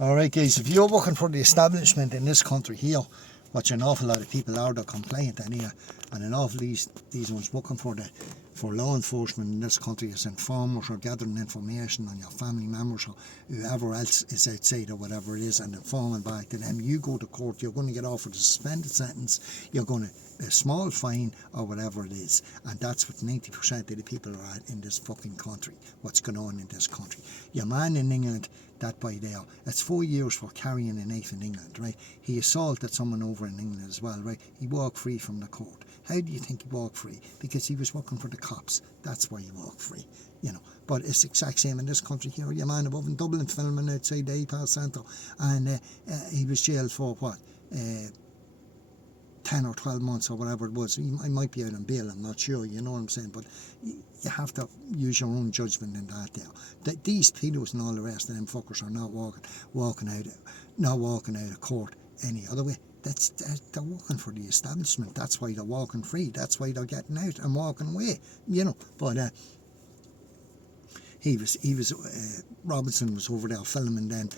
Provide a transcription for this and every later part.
Alright guys, if you're working for the establishment in this country here, which an awful lot of people are, they're complaining here, and an awful these ones working for law enforcement in this country as informers or gathering information on your family members or whoever else is outside or whatever it is, and informing back to them, you go to court, you're going to get offered a suspended sentence, you're going to a small fine or whatever it is, and that's what 90% of the people are at in this fucking country, what's going on in this country. Your man in England, that boy there, it's 4 years for carrying a knife in England, right? He assaulted someone over in England as well, right? He walked free from the court. How do you think he walked free? Because he was working for the cops. That's why he walked free, you know. But it's the exact same in this country here. Your man above in Dublin filming outside the A-Pass Centre, and he was jailed for what? 10 or 12 months or whatever it was. He might be out on bail, I'm not sure, you know what I'm saying, but you have to use your own judgment in that there. These pedos and all the rest of them fuckers are not walking out of court any other way. They're working for the establishment. That's why they're walking free. That's why they're getting out and walking away, you know. But Robinson was over there filming then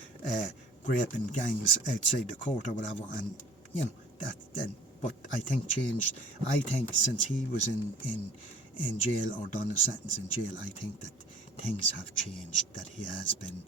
raping gangs outside the court or whatever, and you know that then. But I think since he was in jail or done a sentence in jail, I think that things have changed, that he has been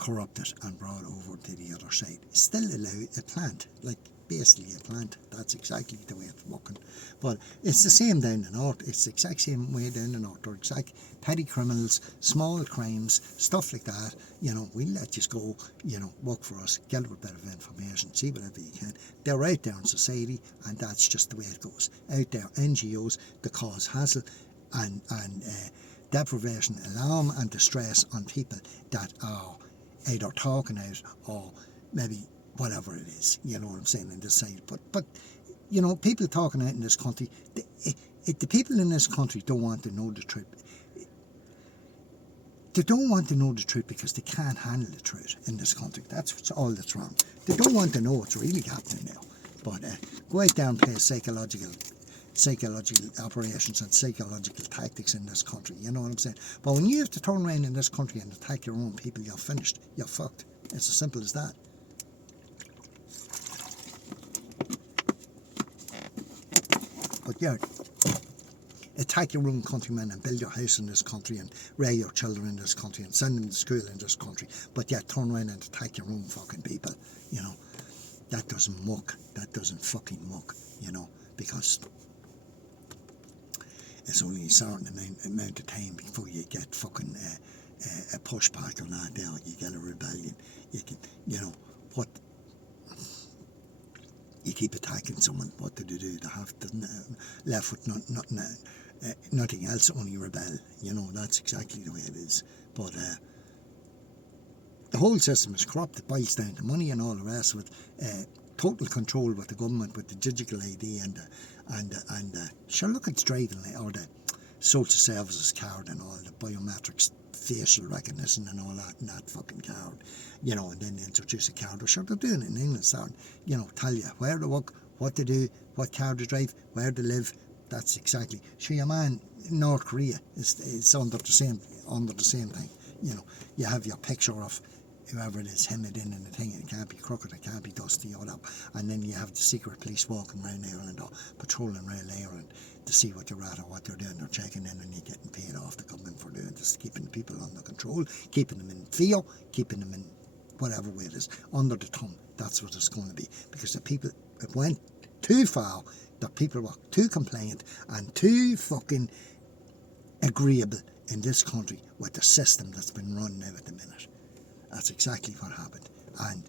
corrupted and brought over to the other side. Still a plant, like basically a plant. That's exactly the way it's working. But it's the same down the north. It's the exact same way down the north. Or exact petty criminals, small crimes, stuff like that. You know, we'll let you go, you know, work for us, get a bit of information, see whatever you can. They're out there in society, and that's just the way it goes. Out there, NGOs, that cause hassle and deprivation, alarm and distress on people that are either talking out or maybe whatever it is, you know what I'm saying, in this side. But you know, people talking out in this country, the people in this country don't want to know the truth. They don't want to know the truth because they can't handle the truth in this country. That's all that's wrong. They don't want to know what's really happening now. But go out there and play psychological operations and psychological tactics in this country, you know what I'm saying? But when you have to turn around in this country and attack your own people, you're finished. You're fucked. It's as simple as that. But yeah, attack your own countrymen and build your house in this country and rear your children in this country and send them to school in this country. But yeah, turn around and attack your own fucking people, you know. That doesn't muck. That doesn't fucking muck, you know, because it's only a certain amount of time before you get fucking a pushback on that there. You get a rebellion. You can, you know, what. You keep attacking someone, what do? They have to left with nothing else, only rebel. You know, that's exactly the way it is. But the whole system is corrupt. It boils down to money and all the rest of it. Total control with the government, with the digital ID and sure, look at the driving or the social services card and all the biometrics, facial recognition and all that in that fucking card, you know, and then they introduce a card. Or sure, they're doing it in England, starting, you know, tell you where to work, what to do, what car to drive, where to live. That's exactly. Sure, your man in North Korea is under the same thing. You know, you have your picture of whoever it is, him it in the thing, it can't be crooked, it can't be dusty or that. And then you have the secret police walking around Ireland or patrolling around Ireland to see what you're at or what they're doing. They're checking in and you're getting paid off the government for doing this, keeping the people under control, keeping them in fear, keeping them in whatever way it is, under the thumb. That's what it's going to be. Because the people, it went too far, the people were too compliant and too fucking agreeable in this country with the system that's been run now at the minute. That's exactly what happened, and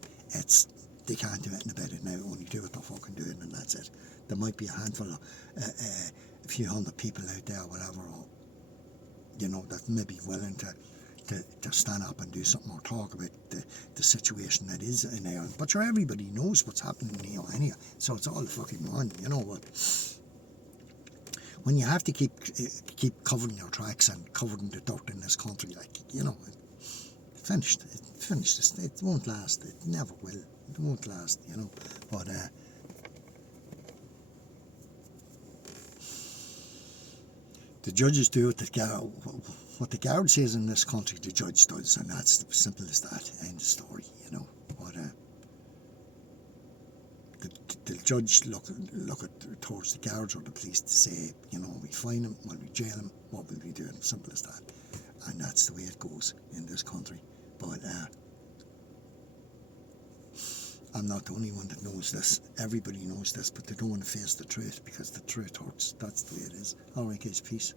they can't do anything about it now. Only do what they're fucking doing, and that's it. There might be a handful of a few hundred people out there, whatever, or, you know, that may be willing to stand up and do something or talk about the situation that is in Ireland. But sure, everybody knows what's happening here anyhow, so it's all fucking one. You know what? When you have to keep covering your tracks and covering the dirt in this country, like, you know, finished. It won't last. It never will. It won't last, you know. But the judges do it. what the guard says in this country, the judge does, and that's the simple as that. End of story, you know. But the judge look at towards the guards or the police to say, you know, we fine him, will we jail him, what will we do? Simple as that. And that's the way it goes in this country. But I'm not the only one that knows this. Everybody knows this, but they don't want to face the truth because the truth hurts. That's the way it is. All right, guys, peace.